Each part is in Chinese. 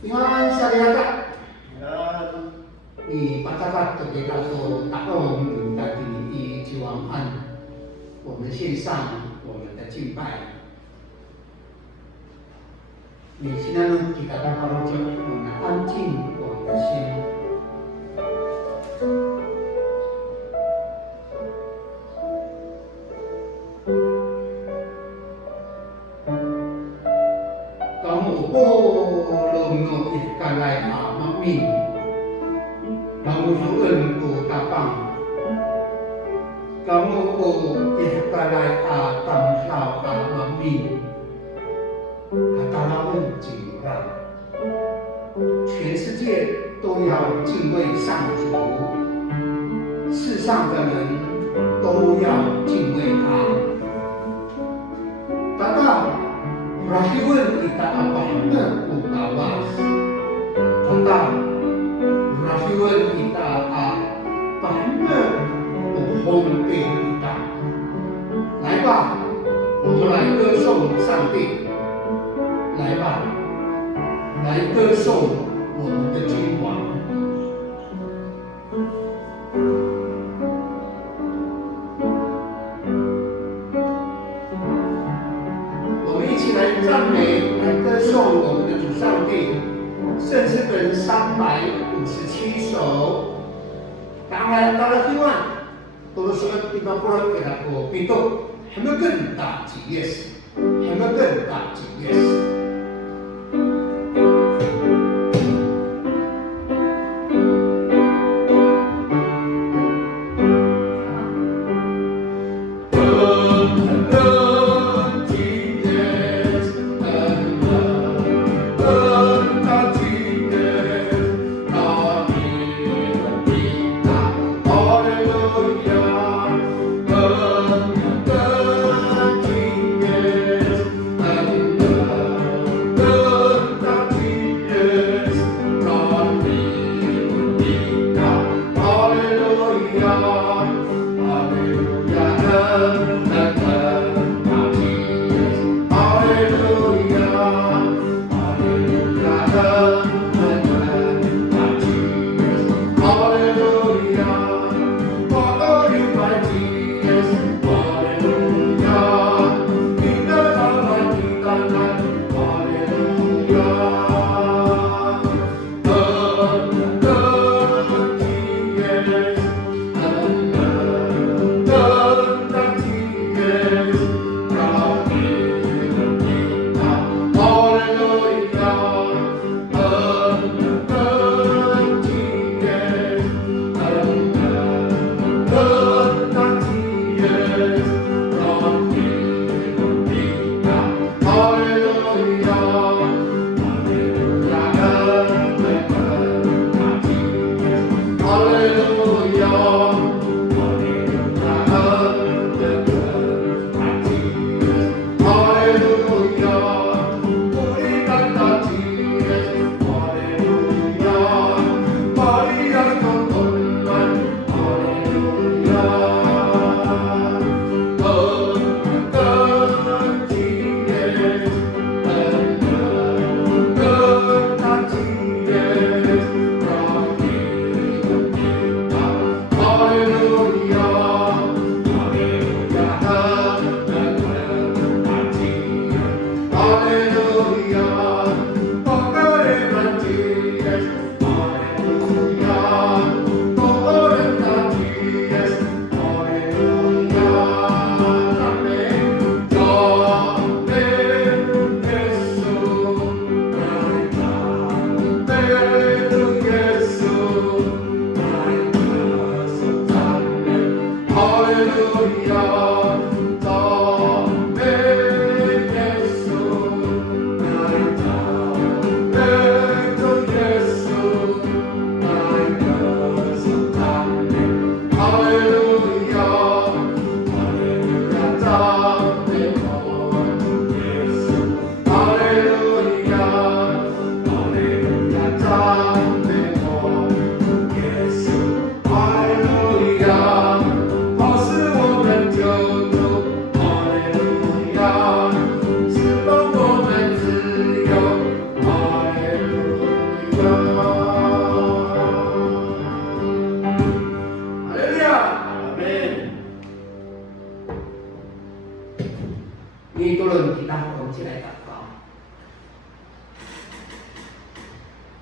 平安下利亚卡，你巴扎卡特给他说打动你的第一期望案，我们献上我们的敬拜。你现在呢，给大家发露出我们安静我们的心。Kamu no ikalai mami, kamu suun ku tapang, kamu ikalai tamsau mami, kata lamun 敬拜，全世界都要敬畏上主，世上的人都要敬畏他。达到。Rahiwan kita apahna utawas, tentang rahiwan kita apahna uhongpe kita。来吧，我们来歌颂上帝。来吧，来歌颂我们的君王。来赞美，来歌颂我们的主上帝。圣诗本357首。当然希望都是地方不能给他过逼动，还没更大几页史，还没更大几页史。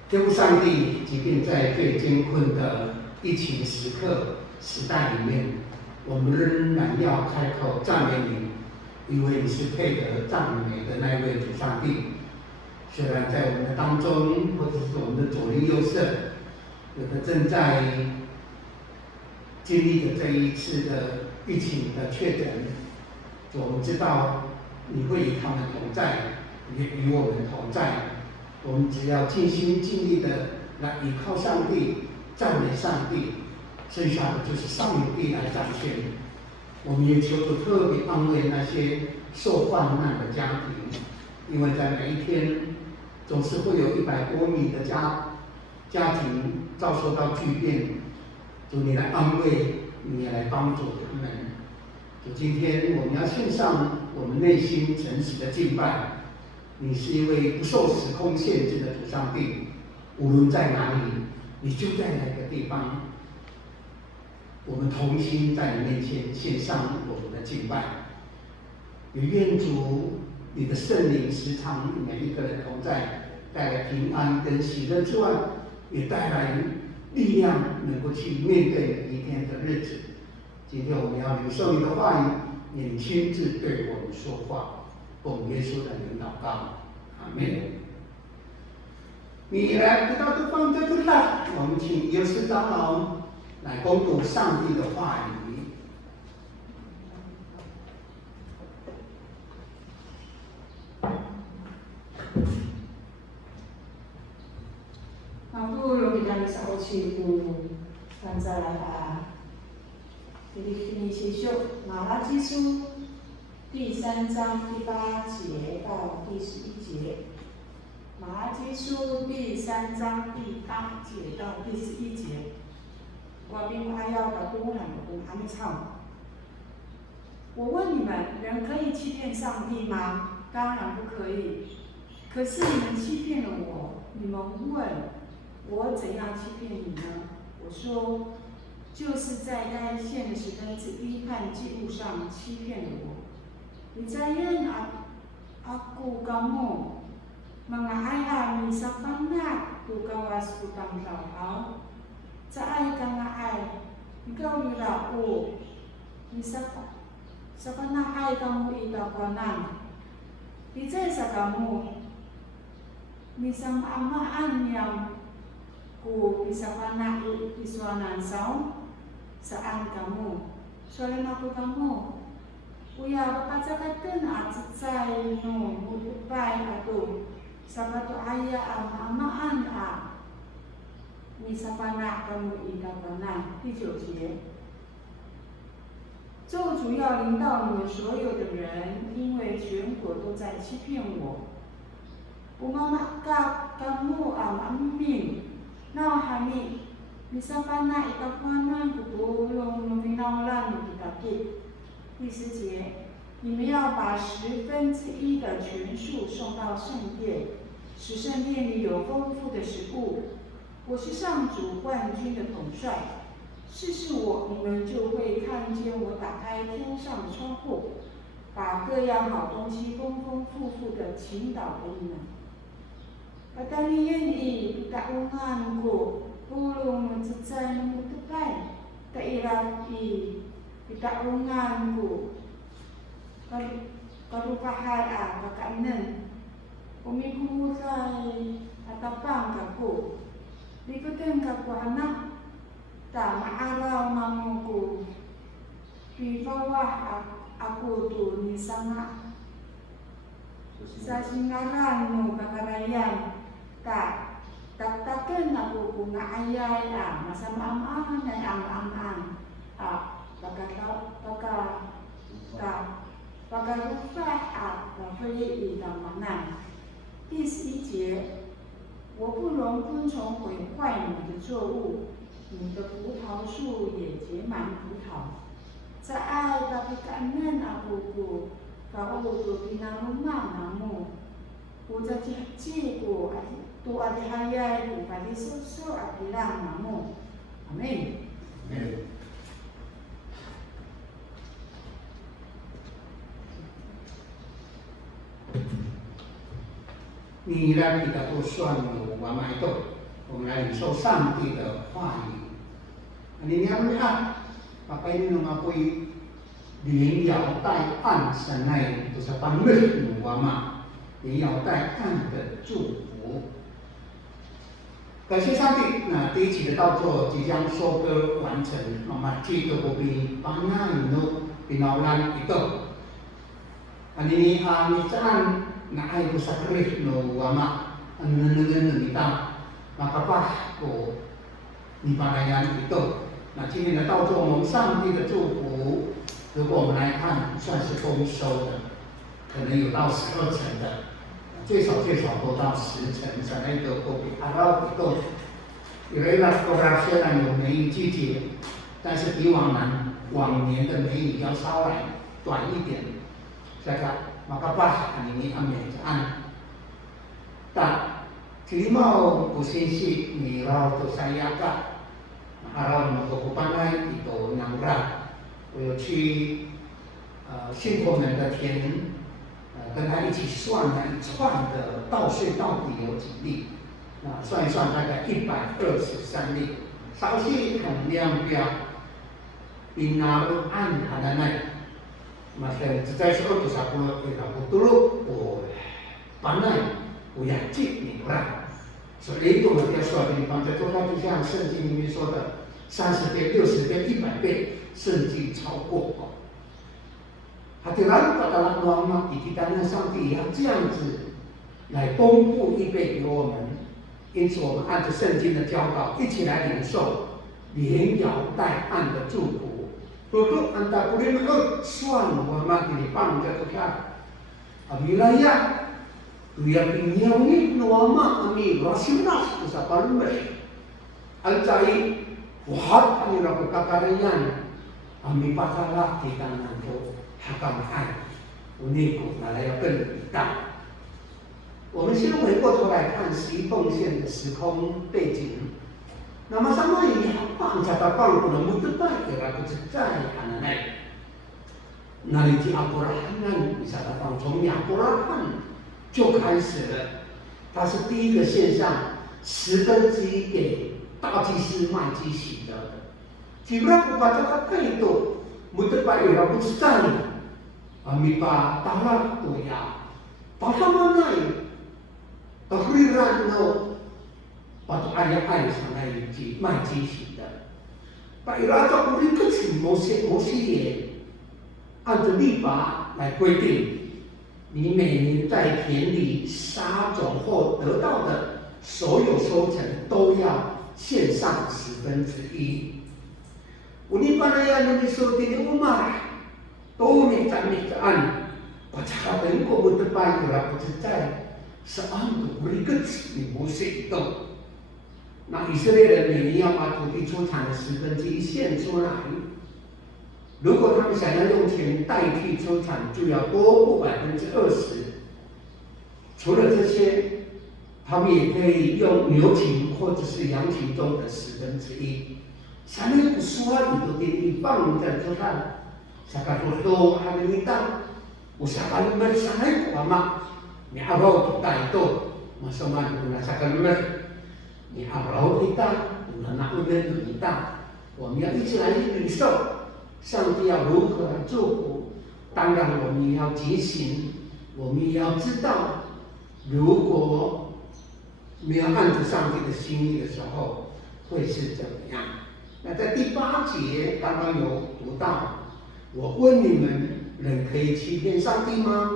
这位上帝，即便在最艰困的疫情时代里面，我们仍然要开口赞美你，因为你是配得赞美的那位主上帝。虽然在我们的当中，或者是我们的左邻右舍，有的正在经历的这一次的疫情的确诊，我们知道你会与他们同在，也与我们同在。我们只要尽心尽力的来依靠上帝，赞美上帝，剩下的就是上帝来展现。我们也求主特别安慰那些受患难的家庭，因为在每一天总是会有100多名的家庭遭受到巨变。主，你来安慰，你也来帮助他们。主，今天我们要献上我们内心诚实的敬拜。你是一位不受时空限制的主上帝，无论在哪里，你就在哪个地方。我们同心在你面前献上我们的敬拜，也愿主你的圣灵时常与每一个人同在，带来平安跟喜乐之外，也带来力量，能够去面对每一天的日子。今天我们要领受你的话语，你亲自对我们说话。奉耶稣的名祷告，阿门。你来知道都放在这了，我们请尤氏长老来恭读上帝的话语。Aku lo kita bisa uci ku kanza la Filipi 书马拉基书第3章第8节到第11节。马拉基书第3章第8节到第11节。我并不还要把多很多还没唱。我问你们，人可以欺骗上帝吗？当然不可以。可是你们欺骗了我。你们问我怎样欺骗你呢？我说，就是在该献的1/10和祭物上欺骗了我。Nicayan aku kamu mengaaya misafana tu kawas utang tau. Caay kangaay, ikaw nila o misafana ay kamu ikapanan. Icay sa kamu misamamaan yang ku misafana iswanan sao saan kamu. Soalnya aku kamu.Uya bapatsakan at say no mutupay ato sa bato aya ang amaan ni sa pana kamu ikapana 第9节。咒主要临到你们所有的人，因为全国都在欺骗我。Umamakak kamu amin na hami ni sa pana ikapana kutulong ng pinaulan kitakit第10节，你们要把1/10的全数送到圣殿，使圣殿里有丰富的食物。我是上主万军的统帅，试试我，你们就会看见我打开天上的窗户，把各样好东西丰丰富富的倾倒给你们。Pataniyan itaungan ko, pulong matsatsan mo tapay, kairap itaungan ko, karupahan kakaanan, umikumusay atapang kako, likutin kako anak, ta maaraw mamo ko, pipawah ako to ni sanga, sa singaran mo kakarayan, ta taktaken ako kung naayay masama-amaan ay ang-amaan pagkarufa可以的嘛那。第11节，我不容昆虫毁坏你的作物，你的葡萄树也结满葡萄。在爱kapikanan ako ko, kauto pinaruma namo. Uza chichi ko at tu adihayay ko palisuso at ilang namo. Amen. Amen. 你让你的不算我买到。我们来领受上帝的话语。你看，把白云龙归连摇带按神来，都是帮助我嘛，连摇带按的祝福。感谢上帝，那第一期的稻作即将收割完成，那么这个我们帮那一路比老兰一道。你按那爱不萨克里诺瓦嘛，你到那个巴国，你把那样一道。那今天的稻作蒙上帝的祝福，如果我们来看，算是丰收的，可能有到12成的。最少都到10成，在那个货币阿拉不够。有的那国家虽然有梅雨季节，但是比往年的梅雨要稍微短一点。这个maka pas ini ambil tak terima posisi ni rau tu saya ka harap mengkupanai itu nangra 我有去信托们的田跟他一起算了一串的稻穗到底有几粒，算一算大概123粒，稍细很亮标，比那个按它的那。Masa saya suruh tu sapuluh dulu, pandai, punya cip ni orang. 所以itu dia说的地方，在做到就像圣经里面说的，30倍、60倍、100倍，甚至超过。Hadirat pada lama kita上帝要这样子来丰富预备给我们，因此我们按照圣经的教导，一起来领受连摇带按的祝福。Untuk anda boleh suan wama ini pangkat kita. Abilaya, dia pinjami wama ami rasinas tu sapalumes. Alcai, wahad ini nak kekarian. Ami pasalah kita nanti hakam hai. Uniku malaya kita. 我们先回过头来看11奉献的时空背景。那么sama ini apa catatan kuna mutetai kira kececai anak Naliti Abraham bisa datang从Abraham 就开始了，它是第一个献上1/10给大祭司麦基洗德的。Jika kepada itu mutetai kira kececai, amipa talak tu ya, pahamanai, takriran no把ayat-ayat sana yang麦基洗的，把伊拉照顾一个起摩西也按照律法来规定，你每年在田里撒种后得到的所有收成都要献上1/10。我一般的要你说的我嘛，都没按，我查等过不得办的了，不是在是按照一个起摩西的。那以色列人每年要把土地出产的1/10献出来，如果他们想要用钱代替出产，就要多付20%。除了这些，他们也可以用牛群或者是羊群中的1/10。sana itu suatu itu ditimbang dan Tuhan. Sakato do hari kita usahakan bersama kuama ni arau kita itu masama guna sakan你好，你大，那你大，我们要一起来领受上帝要如何来祝福。当然，我们也要觉醒，我们也要知道，如果没有按照上帝的心意的时候，会是怎么样？那在第8节刚刚有读到，我问你们，人可以欺骗上帝吗？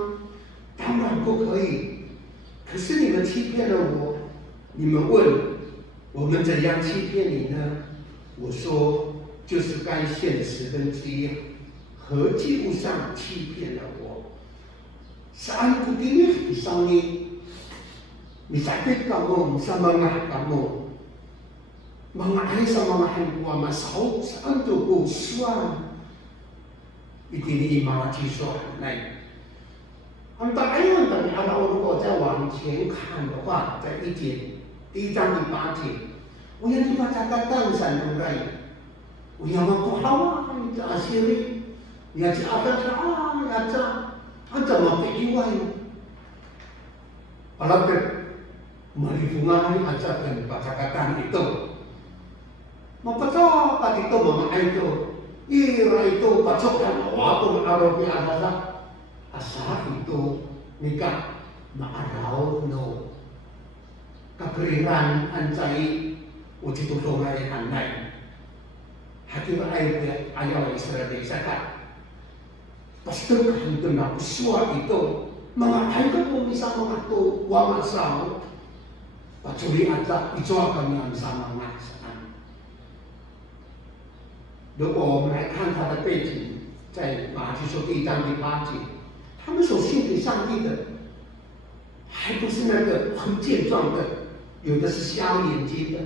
当然不可以。可是你们欺骗了我，你们问。我们怎样欺骗你呢？我说，就是该献的1/10，何计物上欺骗了我。Saan ko tinig isang misakit ka mo sa mga kamo. Mga ay sa mga hangwa masaw saan to ko suwan. Itini mga chiso nay. 很大一问等下如果再往前看的话，在第1章第8节，我要你把这个当山出来，我要我不好啊，你这些哩，你要去阿达啊，你要这， Ang tama, pikiwan. Palagkat, malipungan at saka pagkakatan ito. Mapatok at ito mga ito, ira ito patok ang wakong araw ni Adala. Asa ito nika maaraw no kaperiran anjay uji tutungay anay. Hati ay ayaw Israel saka. Pastor ito na uswa ito. Mga ayat mo bisa mga ito wamasaw. Patuloy at ito akan yang sama mga saan. Doon来看他的背景，在马太书第1章第8节，他们所信的上帝的，还不是那个很健壮的，有的是瞎眼睛的，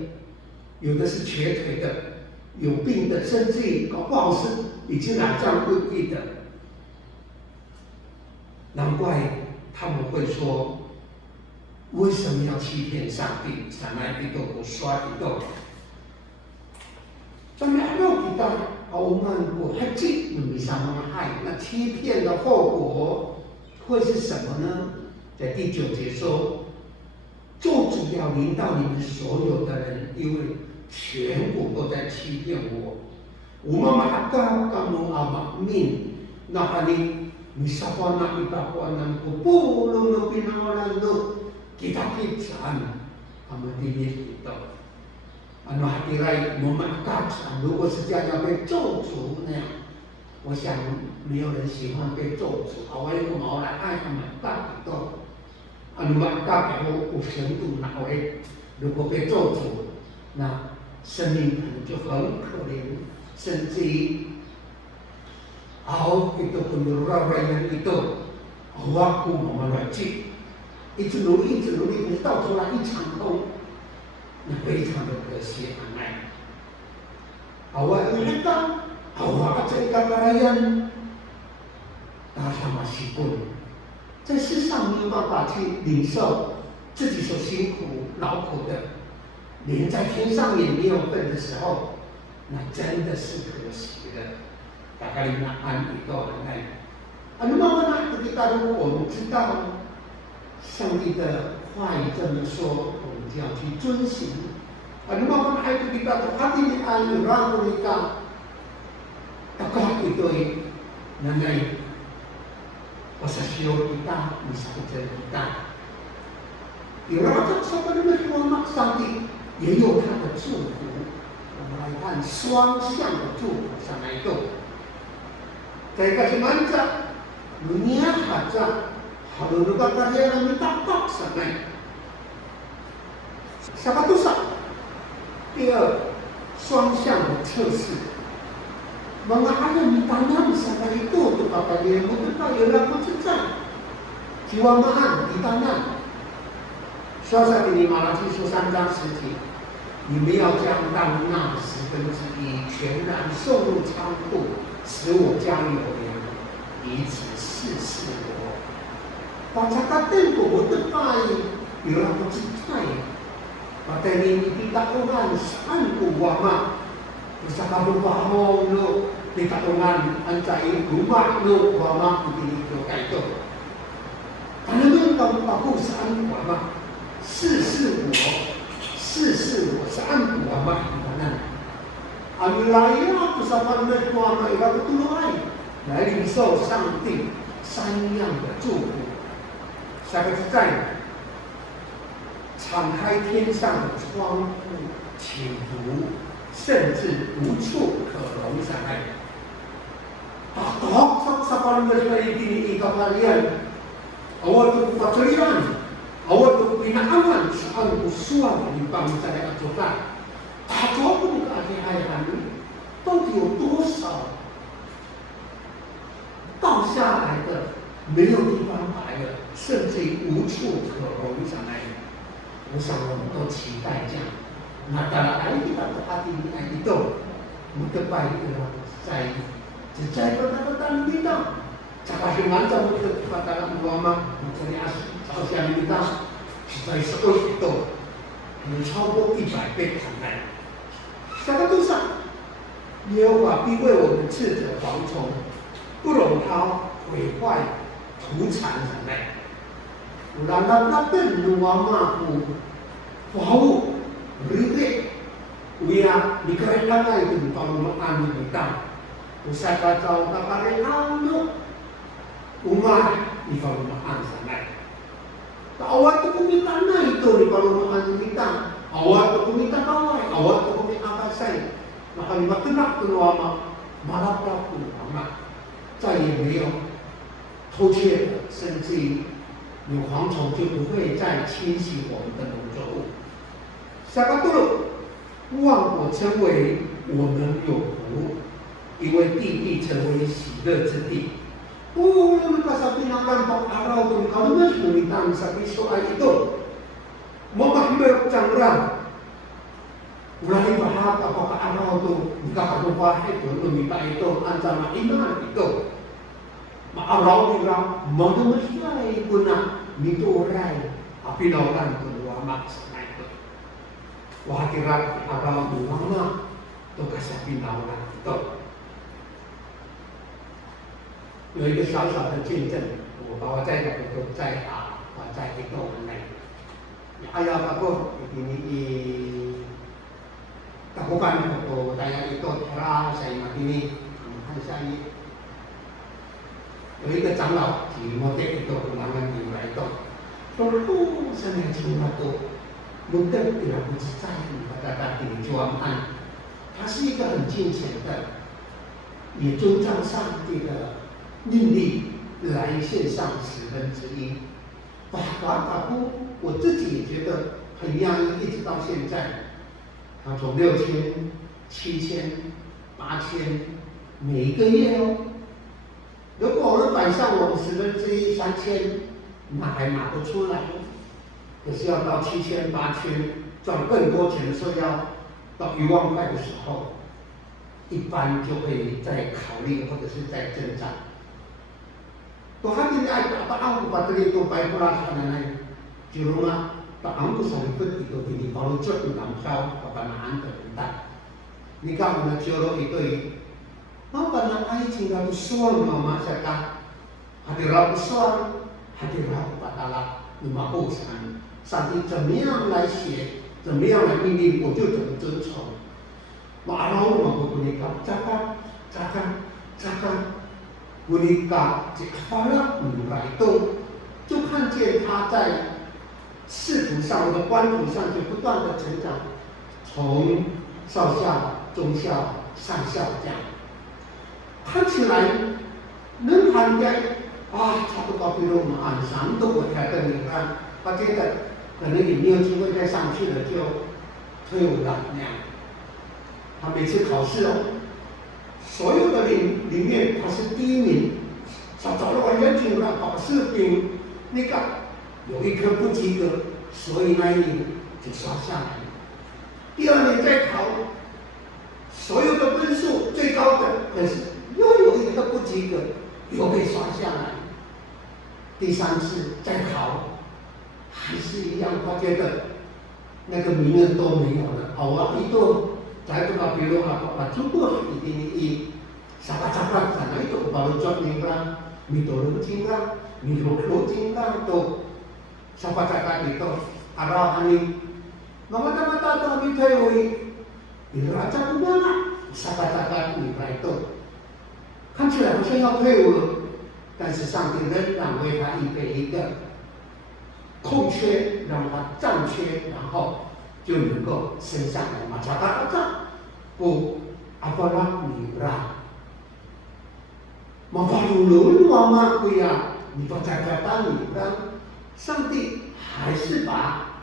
有的是瘸腿的，有病的，甚至于搞不好是已经染上瘟疫的。难怪他们会说，为什么要欺骗上帝？上来一个我刷一个。在没有给到傲慢过，还记你上害，那欺骗的后果会是什么呢？在第9节说，咒诅要临到你们所有的人，因为全国都在欺骗我。Umamahaka kamu amin na haning misapan na itapuanan ko pulong na pinawalan no kita-kitaan ang matinis ito. Ano hatiray memakap sa 如果是这样要被咒诅那样，我想没有人喜欢被咒诅。好，我有个毛来爱他们大比斗，ano makap ako usyento na ulit。如果被咒诅，那生命可能就很可怜，甚至于ito penurawayan itu waktu memercik itu努力到头来一场空。那非常的可惜很爱。Awak mereka, awak cari kekayaan, masih pun 在世上没有办法去领受自己所辛苦劳苦的，连在天上也没有份的时候，那真的是可惜的。大概那安一个很爱。那么呢，大家我们知道上帝的话语这么说。就要去遵行。Ano man ay kita to ating ang rango nika takah ito'y nanay pasasyon kita, misakutan kita. Irakat sa panunod上帝也有他的祝福，我们来看双向的祝福上来动。在kasi manca, dunia haja, halulugan karya ng tapak sa nay. Sabatusa， 第二，双向的测试。Mga ayam ditanam sa ganito, kapag mo tayo lang magsasan. Jiwamaan, ditanam. 说在你马拉基书3章10节，你们要将当纳1/10全然送入仓库，使我家有粮，以此试试我。把这个tempo我的拜，有人不知道。Materi ditaungan saan uwama sa kabupahan no ditaungan ancai rumah no uwama dito kaito. Ano yung kabupahan saan uwama? 试试我saan uwama ibanan. Ang laya ko sa panunod uwama ikatutulungan来领受上帝3样的祝福。下个是在敞开天上的窗户，倾福，甚至无处可容上来。Takot sa panunod ini ikaparian, awal tu patrian, awal tu pinaaman sa ang usuan ng bangsa at lugar. Takot mo ka ating 到底有多少倒下来的没有地方来了，甚至于无处可容上来。我想我们都期待这样。那当然，kita hati itu terbaik saya sejak perkataan kita. Cakap dengan kamu perkataan ulama mencari asal sosial kita supaya seluruh itu超过100倍常态。下个路上，耶和华必为我们斥责蝗虫，不容它毁坏土产人类。Ulang natin luwama po wow, ribet. Uya, dikait langay itu di palumaan kita. Usai kacau kapare anu, umah di palumaan sana. Awat tu kumita na itu di palumaan kita. Awat tu kumita kawai, awat tu kumita akasai. Maka lima kenak tu lama, malah pelaku lama. 再也没有偷窃的，甚至于有蝗虫就不会再侵袭我们的农作物。下个度，万国称为我们有福，因为地必成为喜乐之地。Sabi ng lampang araw kung kalunas kumitang sa piso ay ito. Mamahimay ang rang. Ulay bahag ako kaaraw ito, ikakalupa ito, lumita ito, ansama iman ito. Maaraw nila, manumasyay ko na, mituray, apinawalan ko luwamak sa na ito. Wakirat araw luwamak, ito kasapinawalan ito. 有一个小小的见证，我把我在那个都在我在一个人内，哎呀，不过ini takukan ko daya itu era saya ini看下一，有一个长老提摩太itu ulangan di itu，说现在从那都mungkin tidak percaya pada perjuangan，他是一个很敬虔的，也尊重上帝的。 命令来献上1/10。法夫，我自己也觉得很压抑，一直到现在，他从6000、7000、8000，每一个月哦。如果我们摆上我们1/10、3000，那还拿不出来。可是要到7000、8000，赚更多钱的时候，要到1万块的时候，一般就会再考虑或者是再增长。 Tuhan ini ada apa patri itu baik pula sananai. Di rumah tak angku salibut itu di kalau cut di dampau kepanaan terbentak. Nikah dengan coro itu apa namanya tinggal suan mama saya hadirah suan hadirah patala 5%上帝怎么样来写，怎么样来命令，我就怎么遵从。马老我不尼卡，扎干。 Bunika Jekfara Muraito， 就看见他在仕途上的官途上就不断的成长，从少校、中校、上校这样，看起来能涵盖差不多比如我们按3度我才跟你看，他觉得可能也没有机会再上去了，就退伍了那样。他每次考试哦。 所有的里面，他是第1名，找了完全进了考试兵，那个有一科不及格，所以那一年就刷下来。第2年再考，所有的分数最高的，可是又有一科不及格，又被刷下来。第3次再考，还是一样，他觉得那个名额都没有了，我一度。 Saya tu kalau bilang apa cukup ini sahabat-sahabat sana itu baru jod ningkang, mitolo cingkang, mitolo cingkang tu sahabat-sahabat itu arahan ni, mata-mata tu mitoi, iraja tu mana sahabat-sahabat ni itu, 看起来好像要退伍了，但是上帝仍然为他预备一个空缺，让他占缺，然后。 就能够升上来嘛，查达达，不，阿巴拉米拉，马巴鲁鲁瓦马贵呀，你不在这当米拉，上帝还是把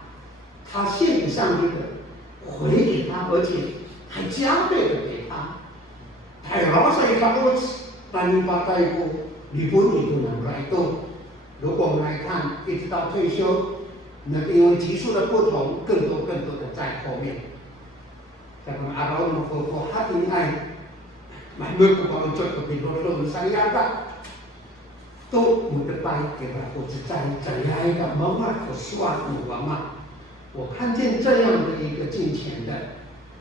他献给上帝的回给他，而且还加倍的给他。太老实一个多次，但你把带过，你不能来动。如果我们来看，一直到退休。 那因为级数的不同，更多的在后面。像我们阿拉姆和哈丁爱，买美国帮做个比如说三亚的，都我的拜给他，我是在一个慢慢可算有完嘛。我看见这样的一个敬虔的，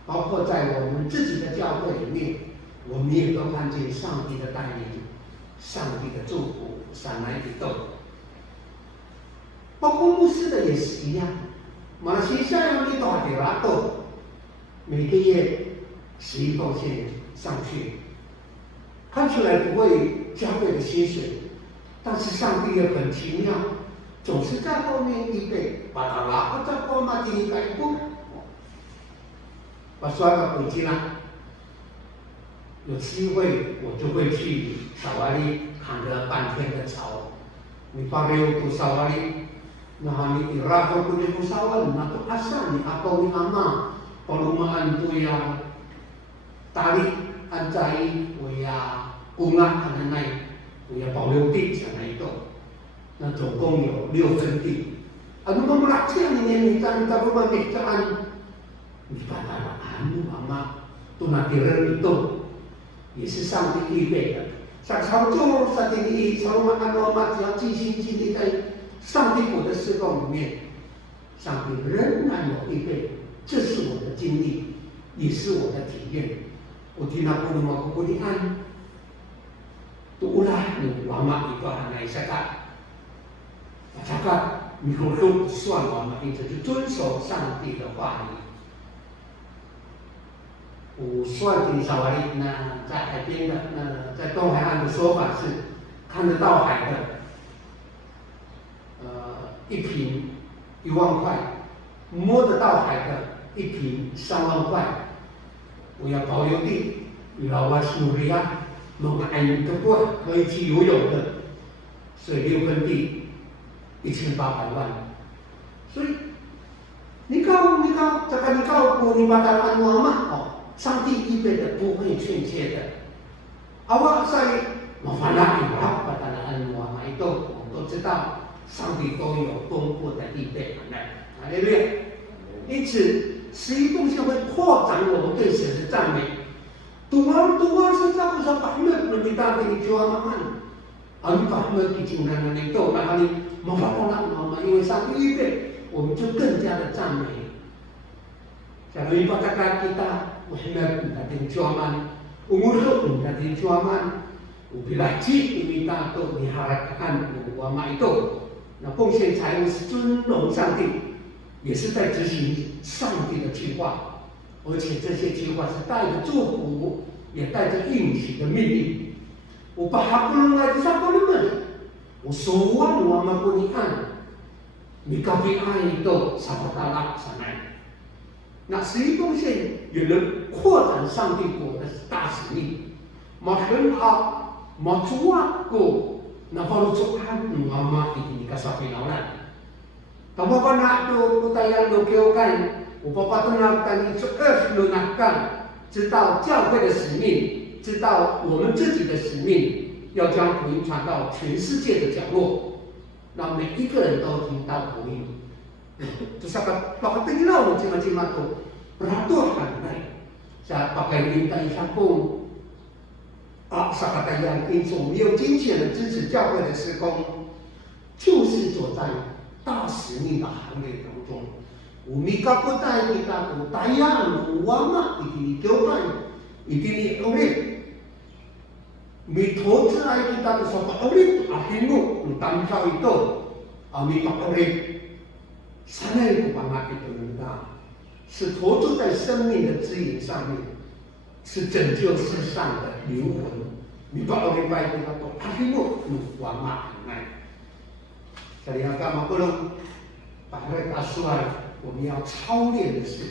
包括在我们自己的教会里面，我们也都看见上帝的带领，上帝的祝福，闪来一动。 包括牧师的也是一样，马来西亚有你大的拉豆，每个月11奉献上去，看起来不会加倍的薪水，但是上帝也很奇妙，总是在后面预备，把它拉在后面给你改过，把刷个轨迹啦。有机会我就会去沙瓦里看个半天的草，你发给我多沙瓦里，然后你拉过去多沙瓦里，那都阿上你阿公你阿妈，kalau rumah itu yang tarik anjay, ya bunga还能耐，ya 保留地像那一栋，那总共有6分地。如果melaksanakan ini kita rumah bacaan,你把它anu mama tu nanti itu 也是上帝预备的。像操作上帝的意，操嘛按照嘛，只要尽心尽力在上帝国的侍奉里面，上帝仍然有预备。这是我的经历，也是我的体验。我听到不能嘛，我的按，都来你妈妈一个还来下个，下个你可都算完嘛，因此就遵守上帝的话语。我算的沙瓦里那在海边的，那在东海岸的说法是看得到海的，一瓶1万块，摸得到海的一瓶3万块。我要保留地，老外是努力啊，弄爱一个过可以去游泳的，所以6分地1800万。所以你告，这个你告过你把它按我嘛哦。上帝预备的不会欠缺的。awak saya mana ibarat pada Muhammad itu， 我们都知道，上帝都有丰富的预备。哈利路亚。因此，11奉献会扩展我们对神的赞美。Tuhan sejak usia Ahmed meminta dari Muhammad， Ahmed 已经让你懂，然后你模仿Muhammad， 因为上帝预备，我们就更加的赞美。Kalau ibadah kita。Muhammad menjadi zaman umur menjadi zaman ubilaji diminta untuk diharapkan ulama itu， 那奉献财物是尊荣上帝，也是在执行上帝的计划，而且这些计划是带着祝福，也带着应许的命令。我把它不能来上过你们，我说完我们不你按，你告诉爱都萨巴达拉上来。那11奉献也能扩展上帝国的大使命。Makin macuaku, na palucuan mama ini kasapi naulan. Kamu kan nak tu kutayang dokeokan, upapatunak tani cukup lunakkan， 知道教会的使命，知道我们自己的使命，要将福音传到全世界的角落，让每一个人都听到福音。Terus bakal tinggal macam-macam tu peraturan naik. Saya pakai minta isapung， 萨卡代亚因此我们用金钱的支持教会的施工，就是走在大使命的行列当中。我们搞不带你打不带呀，我嘛一定丢办，一定oleh， mi投资来kita tu sobat oleh akhirnya tangkap itu， mi tak oleh。Sana itu banget itu rendah， 是投注在生命的资源上面，是拯救世上的灵魂。你把我明白的他说，阿希莫鲁瓦马很爱。这里要干嘛？不能把那个说来，我们要操练的是，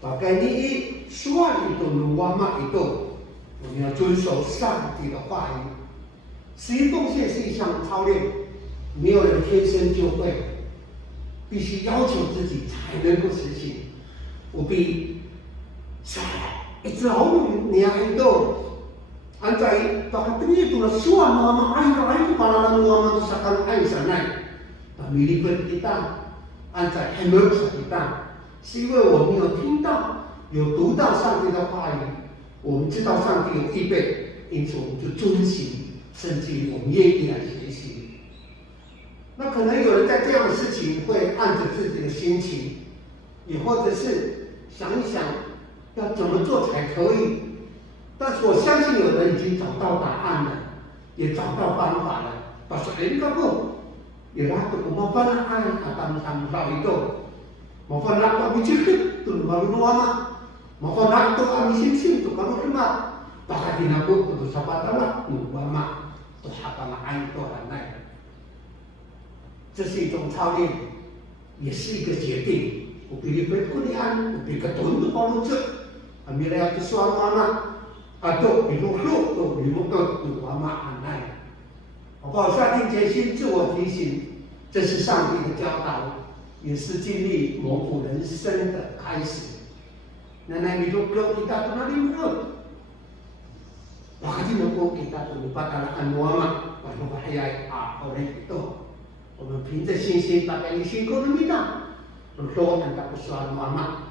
把该你一说一度鲁瓦马一度，我们要遵守上帝的话语。11奉献是一项操练，没有人天生就会。必须要求自己才能够实行。我比一直好你还都按在把它定义住了，suan mama air kepala mama itu sekarang air sanai， militer kita， 按在 emerge kita， 是因为我们有听到、有读到上帝的话语，我们知道上帝有预备，因此我们就遵行，甚至于我们愿意来学习。那可能有人在这样的事情会按着自己的心情，也或者是想一想要怎么做才可以。但是我相信有人已经找到答案了，也找到方法了。把说，哎，这个也拉个我们帮他按，他们到一个， mafanak to ami chikit to malunuama, mafanak to ami simsim to kalurima, baka dinabuk to sapatala nuwama to hapangaan to hanai。这是一种操练，也是一个决定。我比你会过安，我比个顿都包路子，阿米来要说妈妈，都比如路都比如个妈妈安奈。好不好？下定决心，自我提醒，这是上帝的教导，也是经历模糊人生的开始。奶奶，你说哥kita tu nanti murut. Wakati nunggu kita tu lupa dalam anuama, baru bahaya oleh itu. 我们凭着信心，大概你辛苦了没呢？Berdoa tentang persoalan Muhammad,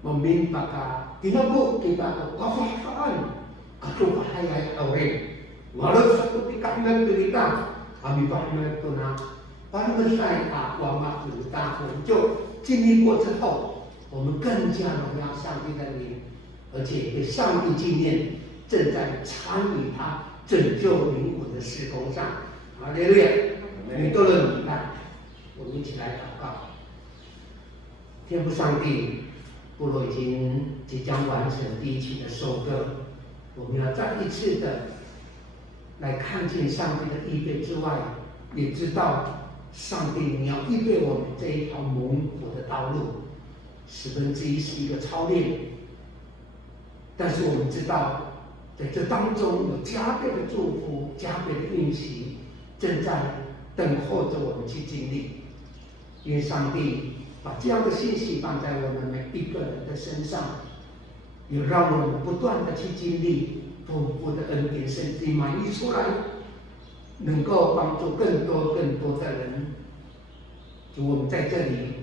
meminta tinabuk kita ke kafahkan, katu bahaya orang. Walau seperti kami berita, kami bahaya itu nak, pada saya Muhammad berita untuk 经历过之后，我们更加荣耀上帝的名，而且被上帝纪念，正在参与他拯救灵魂的事工上。哈利路亚！每个人明白，我们一起来祷告。天父上帝，部落已经即将完成第一期的收割，我们要再一次的来看见上帝的预备之外，也知道上帝你要预备我们这一条蒙福的道路。1/10是一个操练，但是我们知道，在这当中有加倍的祝福、加倍的运气正在等候着我们去经历。愿上帝把这样的信息放在我们每一个人的身上，也让我们不断的去经历丰富的恩典，甚至满溢出来，能够帮助更多的人。主，我们在这里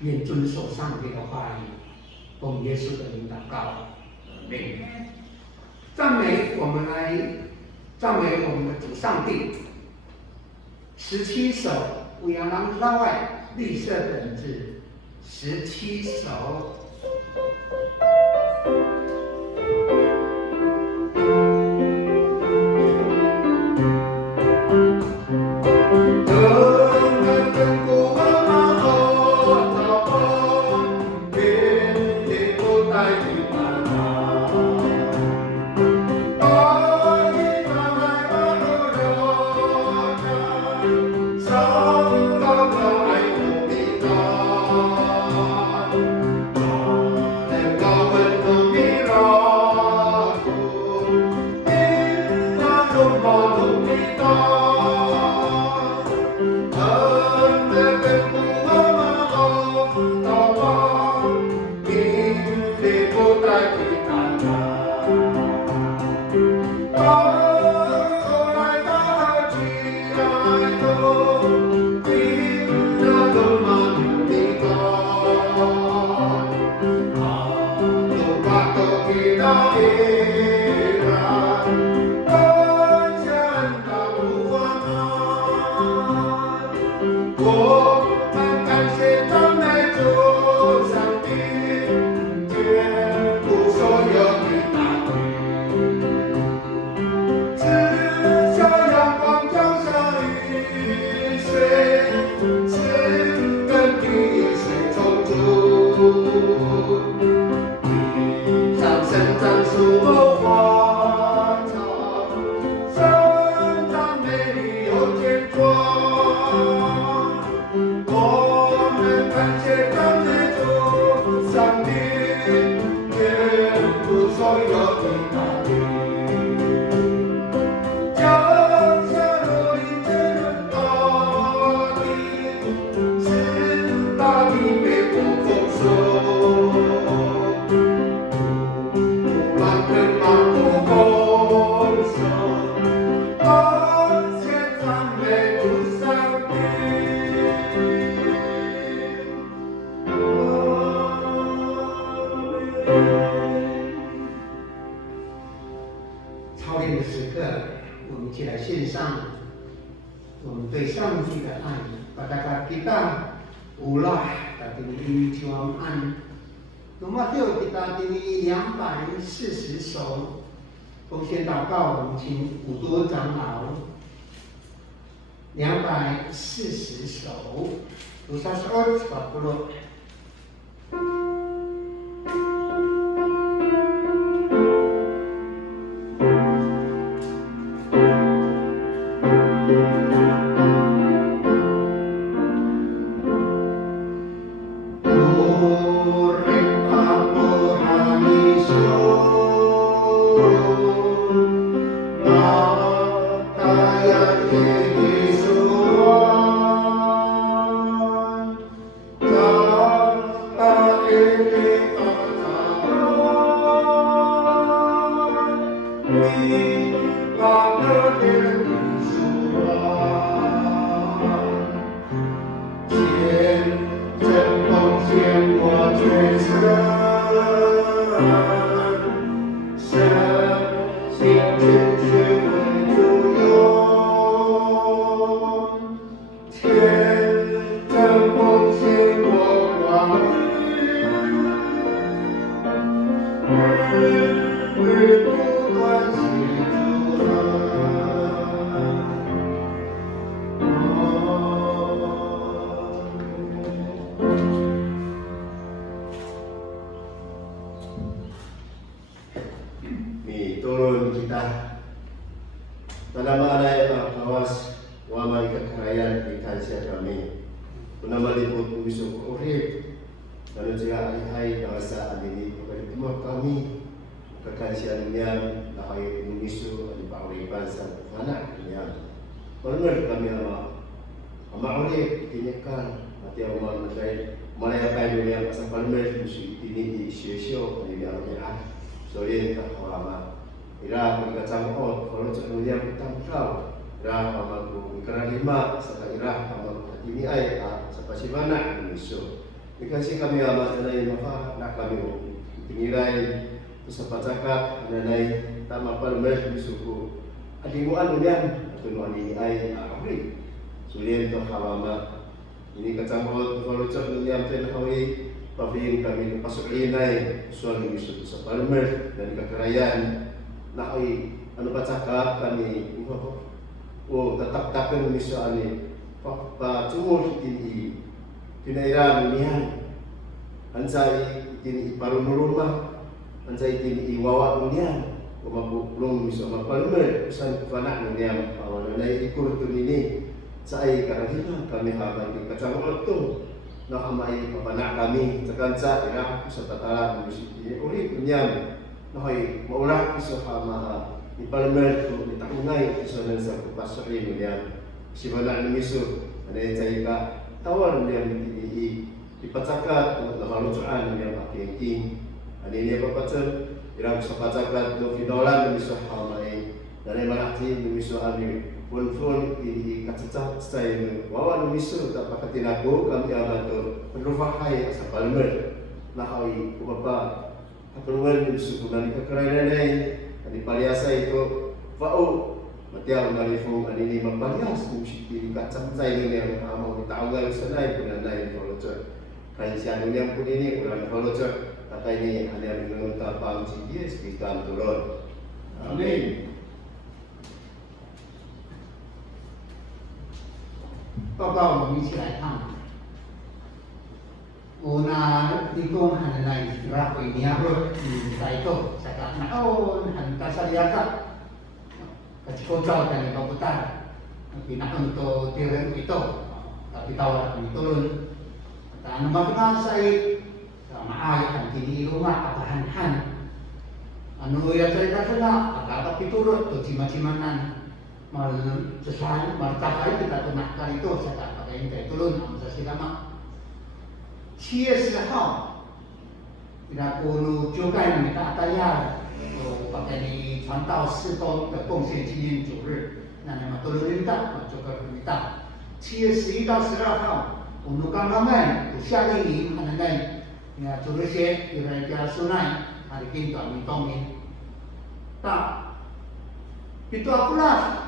愿遵守上帝的话语，奉耶稣的名祷告，阿们。赞美我们来赞美我们的主上帝。17首五羊郎拉外绿色本子，17首。操练的时刻，我们一起来献上我们对上帝的爱。Pada kita ulah tadi ini cuman Nomor kita ini 240首，奉献祷告，我们请五多长老240首，Dosa 40 Ni turun kita tanah alay kawas wamay kakarayan ikan siya kami kuna malipot puso ko urip tanong sila ay kawasa adini pagkalitimo kami kakansya niyan na kayo inumiso at ipakuripan sa anak niyan pernah kami ama urip itinyakan at yung mga malayapay niya sa palmer musi itini isyo kanila niya so yun kakawama ira pagkacamot kalau caknunya kutangkaw ira pamagkaralima sa ira pamaghatini ay sa pasibana iso kasi kami ama nanay maka na kami piniray sa patsakat nanay tama palmer misuko adimuan niyan at tunuan ini ay abri so yun kakawama ini kacamot kalau caknunya tenhawi pabing kami pasukinay suami Yesus sa palmer dan kekerayan na ay ano pa cakap kami o tatak-takan misa ani pa tumor tini tinairan niyan ansay tini parunuruma ansay tini iwawa niyan o mabuklong misa palmer san panak niyan awan na ikur to nini sa ay karahilan kami habang kacamot to nakamay papanak kami sa kansa ira sa tataran musiki uli kunyan nahay maulah iso kama ipalmer ko itakungay iso nan sa kupasori niya si bana ni miso anay chay ka tawar niya ipatsakat at nakalutuan niya pakingking ani niya papatsan ira sa patsakat do finolan ni miso kama ay nanay malaki ni miso ani pun di kacacah saya wawan misu tak pakai tinaku kami amat tu berufahai asal palmer nahawi kubapa keperluan misu kunani kekerayan ini paliasa itu fau matiang nalifung ini mempalias musi di kacang saya ini yang mau ditanggal senai pun ada yang follower kain siang yang pun ini kurang follower kata ini hanya dengan tapang dia sekitar turun amin. 报告我们一起来看。我拿理工还来拉回尼亚罗在做，saya kata naon hantar saya kata kacau dan komputer. Tapi nak untuk tiran itu, tapi tahu kami turun. Kata nama kenal saya sama ayah di rumah tahan. Anu ya saya kata nak, tapi turun tu cima-cimanan. Mal sesuai martabat kita tunakkan itu saya pakai ini turun amsa silama. 7月10号 tidak perlu juga minta tayar pakai di传道事工的贡献纪念主日，那你们都minta juga minta. 7月11到12号 untuk kami下令营可能在ya主日学有人家sunai hari ini kami tongin. Tak itu akulah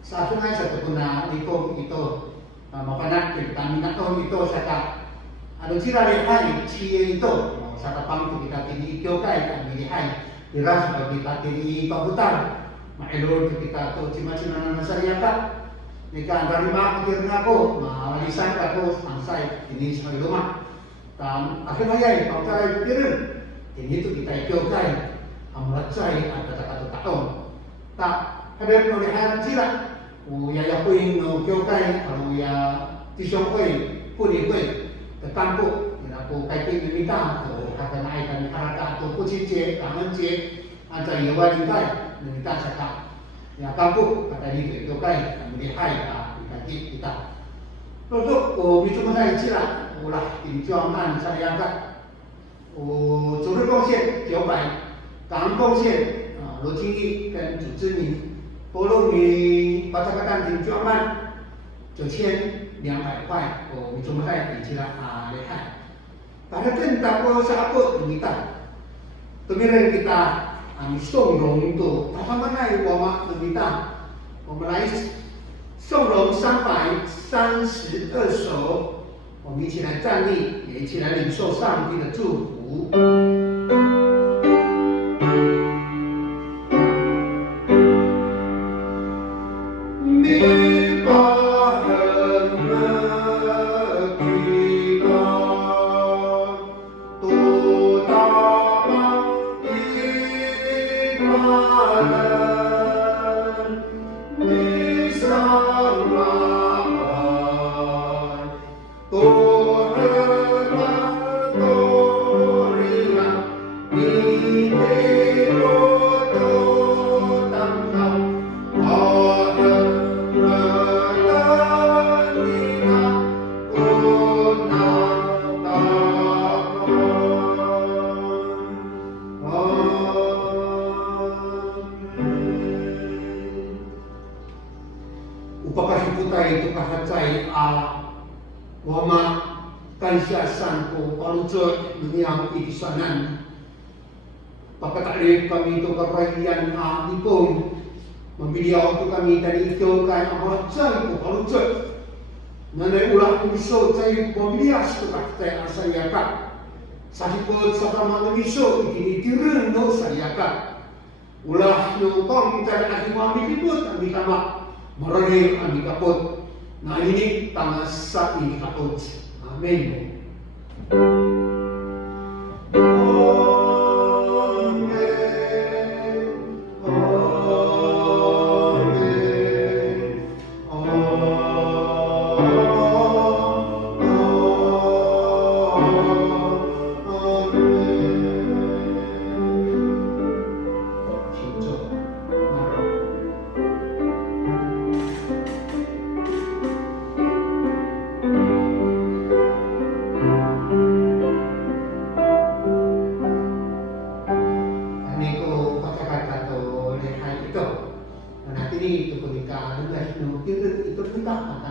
sa sungai sa tukuna liko ito mapanak kami naton ito sa ano sila lihay siya ito sa kapang kita tini kyokai kami lihay iras pag kita tini pabutar mailor kita to cima-cima na nasariyata nika dari makikir na ko mawalisan ka ko ang site ini sa iluma tam akin ayay pagkaray pikirin ini to kita kyokai ang ratsay at kata-kata taon tak kadang melihat sila ya puing kyokai kalau ya tisong koi puni koi tertampuk aku kaitin minta kata naik kan harga atau kucice kangen cie ada yang wajib kai minta cakap ya tampuk kata ini kyokai kami hai kaki kita untuk bicu mana cila ulah tinjuangan saya agak 我主日贡献900，感恩贡献罗金义跟主之名，波罗米巴扎克丹丁专案9200块，我们在以前来看。Pada tentang sahabat kita, kemiren kita songrong itu, apa mana wama kita, mulai songrong 332首，我们一起来站立，也一起来领受上帝的祝福。Upakahiputai itu kahacai wama kansiasan ko palujud dunia ikisanan. Pagkatalik kami itu kerahian ipong membiliau itu kami dari itu kan amacai ko palujud. Nanay ulah miso cai membilias itu kahte asayaka. Sakipot sa kamang miso itinitirin no sayaka. Ulah no kong cari akimami kiput kami kama. Marahil ang ikapot na ini tanga sa inikapot. Amen. Nanti ini itu ketika ada itu kita tentang